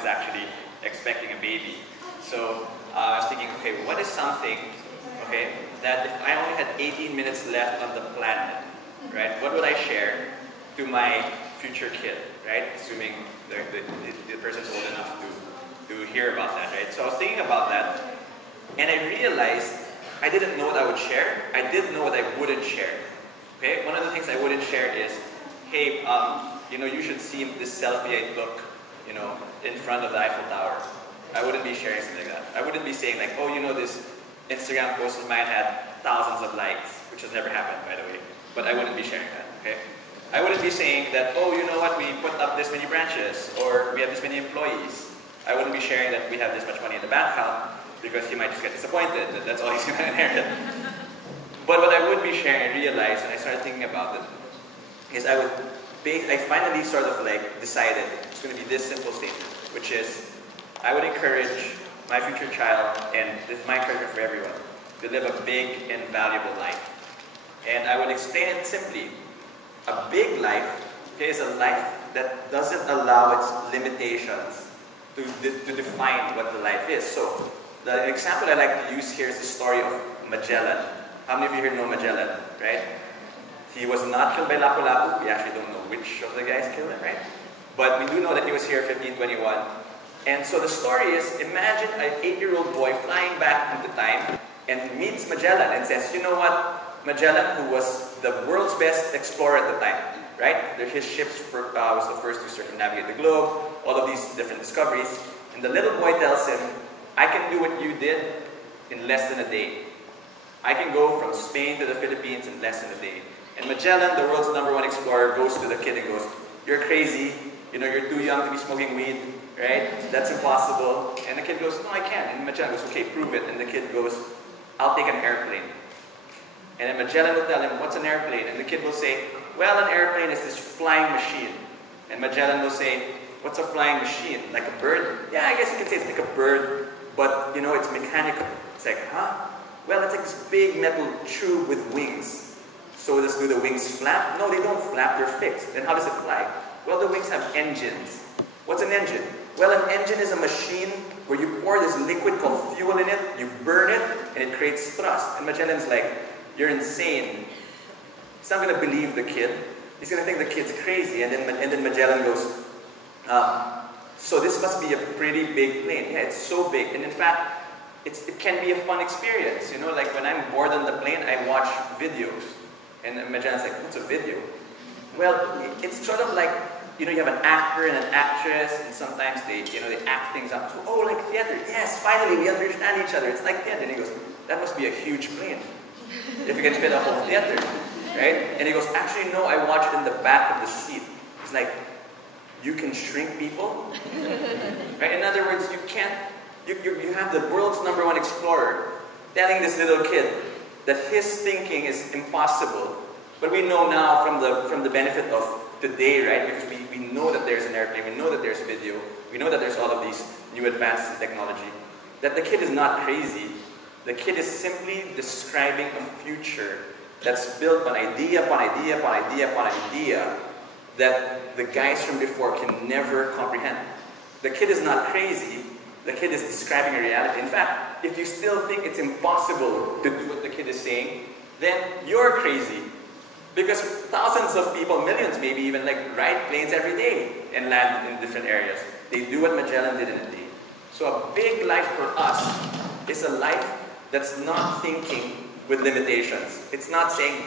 is actually expecting a baby. So I was thinking, okay, what is something, okay, that if I only had 18 minutes left on the planet, right, what would I share to my future kid, right, assuming the person's old enough to hear about that, right? So I was thinking about that, and I realized I didn't know what I would share. I didn't know what I wouldn't share. Okay, one of the things I wouldn't share is, hey, you know, you should see this selfie I took, you know, in front of the Eiffel Tower. I wouldn't be sharing something like that. I wouldn't be saying like, oh, you know, this Instagram post of mine had thousands of likes, which has never happened, by the way. But I wouldn't be sharing that, okay? I wouldn't be saying that, oh, you know what, we put up this many branches, or we have this many employees. I wouldn't be sharing that we have this much money in the bank account, because he might just get disappointed that that's all he's going to inherit. But what I would be sharing, I realized, and I started thinking about it, is I finally sort of like decided it's going to be this simple statement, which is, I would encourage my future child, and this is my encouragement for everyone, to live a big and valuable life. And I would explain it simply. A big life is a life that doesn't allow its limitations to define what the life is. So, the example I like to use here is the story of Magellan. How many of you here know Magellan, right? He was not killed by Lapu-Lapu. We actually don't know which of the guys killed him, right? But we do know that he was here in 1521. And so the story is, imagine an 8-year-old boy flying back into time and meets Magellan and says, you know what? Magellan, who was the world's best explorer at the time, right? His ship was the first to circumnavigate the globe, all of these different discoveries. And the little boy tells him, I can do what you did in less than a day. I can go from Spain to the Philippines in less than a day. And Magellan, the world's #1 explorer, goes to the kid and goes, you're crazy, you know, you're too young to be smoking weed, right? That's impossible. And the kid goes, no, I can. And Magellan goes, okay, prove it. And the kid goes, I'll take an airplane. And then Magellan will tell him, what's an airplane? And the kid will say, well, an airplane is this flying machine. And Magellan will say, what's a flying machine? Like a bird? Yeah, I guess you could say it's like a bird, but, you know, it's mechanical. It's like, huh? Well, it's like this big metal tube with wings. So do the wings flap? No, they don't flap, they're fixed. Then how does it fly? Well, the wings have engines. What's an engine? Well, an engine is a machine where you pour this liquid called fuel in it, you burn it, and it creates thrust. And Magellan's like, you're insane. He's not going to believe the kid. He's going to think the kid's crazy. And then Magellan goes, so this must be a pretty big plane. Yeah, it's so big. And in fact, it can be a fun experience. You know, like when I'm bored on the plane, I watch videos. And Magellan's like, what's a video? Well, it's sort of like, you know, you have an actor and an actress, and sometimes they act things up. So, oh, like theater. Yes, finally, we understand each other. It's like theater. And he goes, that must be a huge plane. If you can fit a whole theater, right? And he goes, actually, no, I watch it in the back of the seat. It's like, you can shrink people? Right? In other words, you have the world's #1 explorer telling this little kid that his thinking is impossible. But we know now from the benefit of today, right? Because we know that there's an airplane, we know that there's video, we know that there's all of these new advances in technology, that the kid is not crazy. The kid is simply describing a future that's built on idea upon idea upon idea upon idea that the guys from before can never comprehend. The kid is not crazy. The kid is describing a reality. In fact, if you still think it's impossible to do what the kid is saying, then you're crazy. Because thousands of people, millions maybe even, like ride planes every day and land in different areas. They do what Magellan did in a day. So a big life for us is a life that's not thinking with limitations. It's not saying,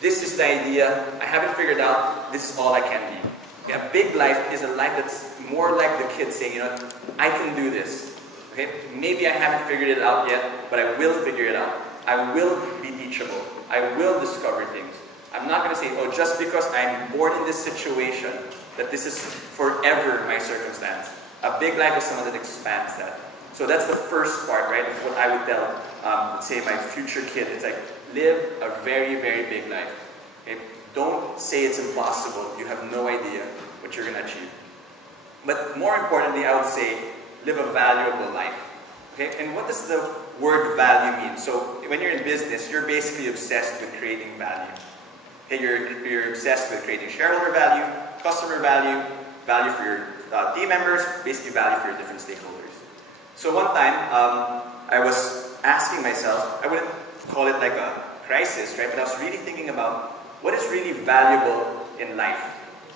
this is the idea, I haven't figured out, this is all I can be. Okay, a big life is a life that's more like the kid saying, you know, I can do this. Okay? Maybe I haven't figured it out yet, but I will figure it out. I will be teachable. I will discover things. I'm not going to say, oh, just because I'm born in this situation, that this is forever my circumstance. A big life is someone that expands that. So that's the first part, right, of what I would tell, let's say, my future kid. It's like, live a very, very big life. Okay? Don't say it's impossible. You have no idea what you're going to achieve. But more importantly, I would say, live a valuable life. Okay? And what does the word value mean? So when you're in business, you're basically obsessed with creating value. Okay? You're obsessed with creating shareholder value, customer value, value for your team members, basically value for your different stakeholders. So one time, I was asking myself, I wouldn't call it like a crisis, right? But I was really thinking about what is really valuable in life.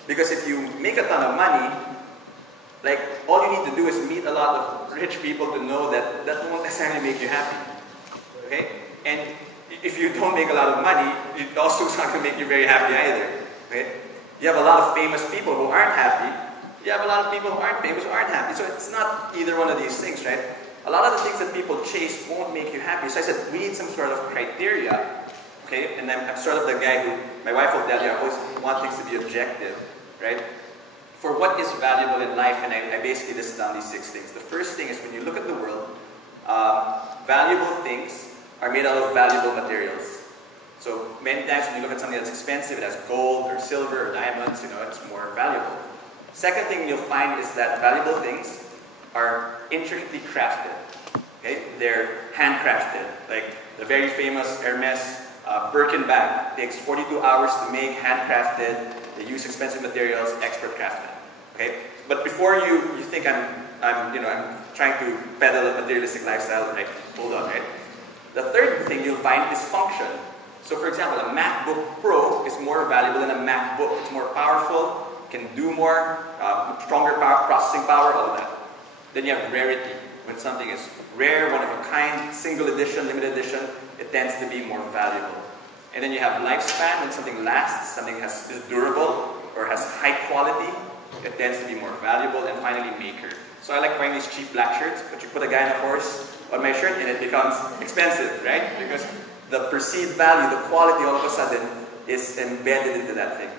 Because if you make a ton of money, like all you need to do is meet a lot of rich people to know that that won't necessarily make you happy. Okay? And if you don't make a lot of money, it also is not going to make you very happy either. Okay? You have a lot of famous people who aren't happy. You have a lot of people who aren't famous who aren't happy. So it's not either one of these things, right? A lot of the things that people chase won't make you happy. So I said, we need some sort of criteria. Okay? And I'm sort of the guy who, my wife will tell you, I always want things to be objective, right? For what is valuable in life, and I basically listed down these 6 things. The first thing is when you look at the world, valuable things are made out of valuable materials. So many times when you look at something that's expensive, it has gold or silver or diamonds, you know, it's more valuable. Second thing you'll find is that valuable things are intricately crafted. Okay? They're handcrafted. Like the very famous Hermes Birkin bag takes 42 hours to make, handcrafted. They use expensive materials, expert crafted. Okay? But before you think I'm trying to peddle a materialistic lifestyle, like, hold on, right? The third thing you'll find is function. So for example, a MacBook Pro is more valuable than a MacBook. It's more powerful, can do more, stronger processing power, all of that. Then you have rarity. When something is rare, one of a kind, single edition, limited edition, it tends to be more valuable. And then you have lifespan. When something lasts, something is durable or has high quality, it tends to be more valuable. And finally, maker. So I like wearing these cheap black shirts, but you put a guy on a horse on my shirt and it becomes expensive, right? Because the perceived value, the quality all of a sudden is embedded into that thing.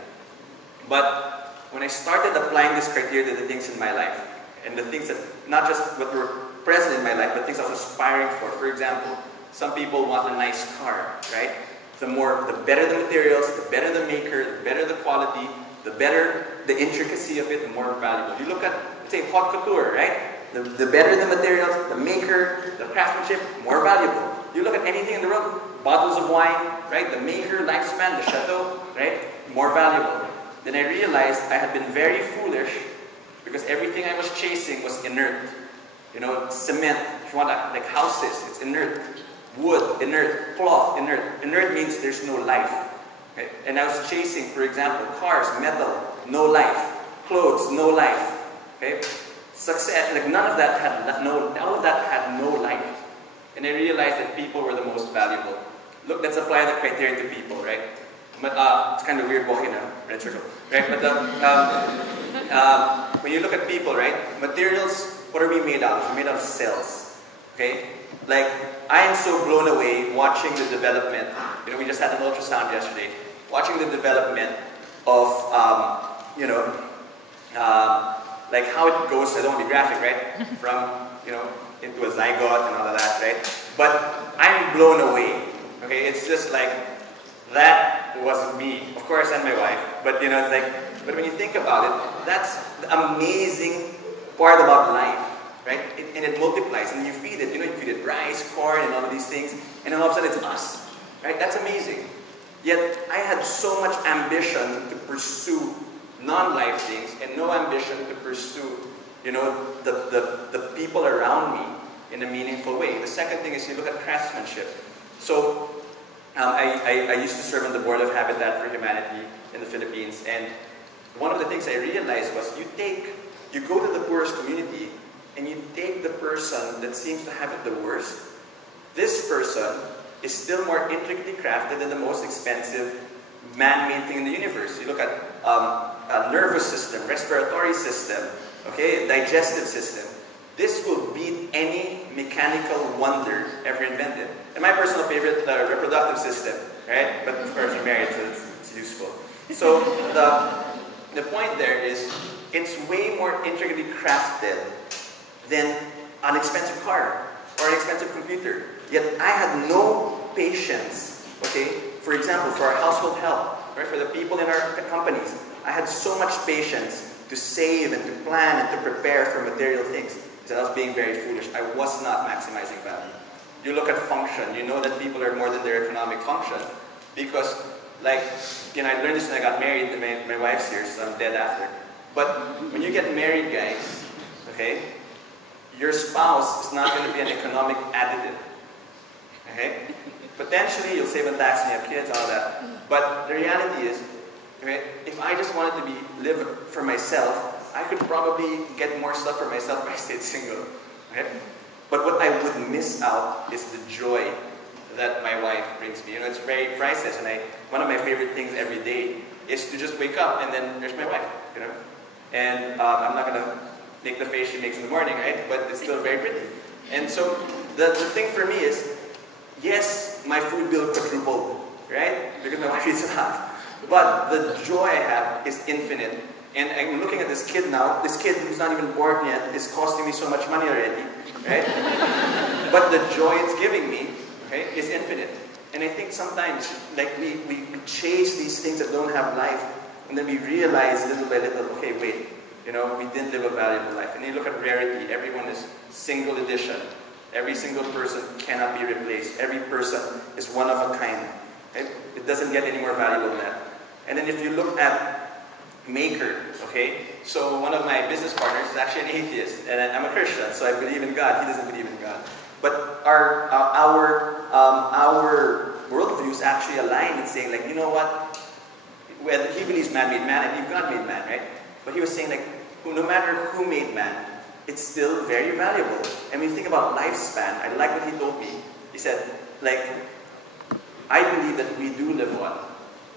But when I started applying this criteria to the things in my life, and the things that, not just what were present in my life, but things I was aspiring for example, some people want a nice car, right? The better the materials, the better the maker, the better the quality, the better the intricacy of it, the more valuable. You look at, say, haute couture, right? The better the materials, the maker, the craftsmanship, more valuable. You look at anything in the world, bottles of wine, right? The maker, lifespan, the chateau, right? More valuable. Then I realized I had been very foolish because everything I was chasing was inert. You know, cement, if you want like houses, it's inert. Wood, inert. Cloth, inert. Inert means there's no life. Okay? And I was chasing, for example, cars, metal, no life. Clothes, no life. Okay? Success, like none of that had all of that had no life. And I realized that people were the most valuable. Look, let's apply the criteria to people, right? But it's kind of weird walking in a red circle, right? But when you look at people, right? Materials, what are we made out of? We're made out of cells, okay? Like, I am so blown away watching the development. You know, we just had an ultrasound yesterday. Watching the development of, like how it goes, I don't want to be graphic, right? From, into a zygote and all of that, right? But I'm blown away, okay? It's just like, that was me, of course, and my wife. But, it's like, but when you think about it, that's the amazing part about life, right? And it multiplies, and you feed it, you feed it rice, corn, and all of these things, and then all of a sudden it's us, right? That's amazing. Yet, I had so much ambition to pursue non-life things, and no ambition to pursue, the people around me in a meaningful way. The second thing is you look at craftsmanship. So, I used to serve on the board of Habitat for Humanity in the Philippines, and one of the things I realized was you go to the poorest community, and you take the person that seems to have it the worst. This person is still more intricately crafted than the most expensive man-made thing in the universe. You look at a nervous system, respiratory system, okay, digestive system. This will beat any mechanical wonder ever invented. And my personal favorite, the reproductive system, right? But of course, you're married, so it's useful. So the point there is, it's way more intricately crafted than an expensive car or an expensive computer. Yet I had no patience, okay, for example, for our household help, right, for the people in our companies. I had so much patience to save and to plan and to prepare for material things. Because I was being very foolish. I was not maximizing value. You look at function, you know that people are more than their economic function. Because, like, I learned this when I got married, my wife's here, so I'm dead after. But when you get married, guys, okay, your spouse is not going to be an economic additive. Okay? Potentially, you'll save on tax when you have kids, all that. But the reality is, okay, if I just wanted to live for myself, I could probably get more stuff for myself if I stayed single. Okay? But what I would miss out is the joy that my wife brings me. You know, it's very priceless, and one of my favorite things every day is to just wake up and then there's my wife, you know. And I'm not gonna make the face she makes in the morning, right? But it's still very pretty. And so the thing for me is, yes, my food bill quadrupled, right? Because my wife eats a lot. But the joy I have is infinite. And I'm looking at this kid now. This kid who's not even born yet is costing me so much money already, right? But the joy it's giving me, okay, is infinite. And I think sometimes, like, we chase these things that don't have life, and then we realize little by little, okay, wait, you know, we didn't live a valuable life. And you look at rarity, everyone is single edition. Every single person cannot be replaced. Every person is one of a kind. Okay? It doesn't get any more valuable than that. And then if you look at Maker, okay, so one of my business partners is actually an atheist, and I'm a Christian, so I believe in God. He doesn't believe in God. But our worldviews actually align in saying, like, you know what? Well, he believes man made man, I believe God made man, right? But he was saying, like, no matter who made man, it's still very valuable. And when you think about lifespan, I like what he told me. He said, like, I believe that we do live on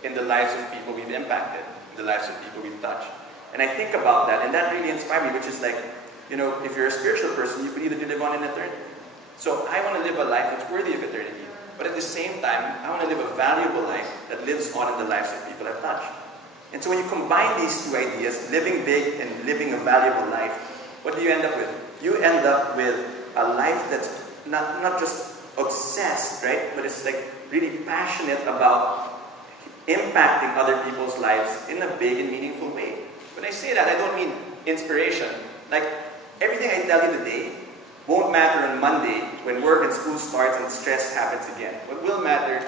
in the lives of people we've impacted, in the lives of people we've touched. And I think about that, and that really inspired me, which is like, you know, if you're a spiritual person, you believe that you live on in eternity. So I want to live a life that's worthy of eternity. But at the same time, I want to live a valuable life that lives on in the lives of people I've touched. And so when you combine these two ideas, living big and living a valuable life, what do you end up with? You end up with a life that's not just obsessed, right? But it's like really passionate about impacting other people's lives in a big and meaningful way. When I say that, I don't mean inspiration. Like, everything I tell you today won't matter on Monday when work and school starts and stress happens again. What will matter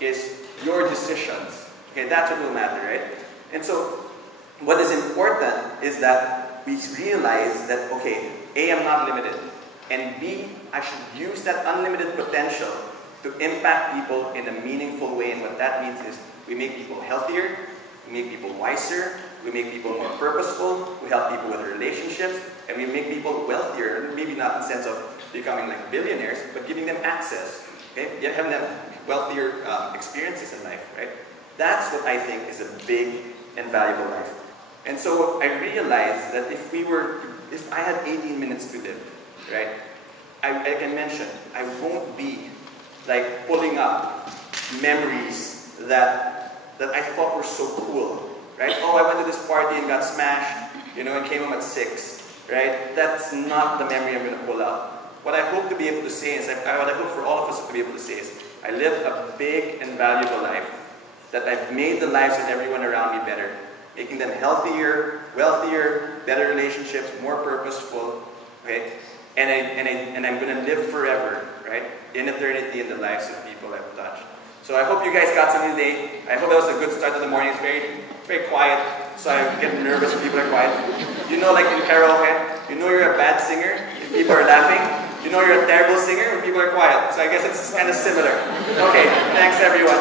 is your decisions. Okay, that's what will matter, right? And so, what is important is that we realize that, okay, A, I'm not limited, and B, I should use that unlimited potential to impact people in a meaningful way. And what that means is we make people healthier, we make people wiser, we make people more purposeful, we help people with relationships, and we make people wealthier, maybe not in the sense of becoming like billionaires, but giving them access, okay? Having them wealthier experiences in life, right? That's what I think is a big and valuable life. And so I realized that if I had 18 minutes to live, right, I can mention, I won't be like pulling up memories that I thought were so cool, right? Oh, I went to this party and got smashed, you know, and came home at 6, right? That's not the memory I'm going to pull out. What I hope to be able to say is, what I hope for all of us to be able to say is, I lived a big and valuable life, that I've made the lives of everyone around me better, making them healthier, wealthier, better relationships, more purposeful, okay? And I'm going to live forever, right? In eternity in the lives of people I've touched. So I hope you guys got something today. I hope that was a good start to the morning. It's very quiet, so I get nervous when people are quiet. You know, like in karaoke, you know you're a bad singer if people are laughing. You know you're a terrible singer when people are quiet. So I guess it's kind of similar. Okay, thanks everyone.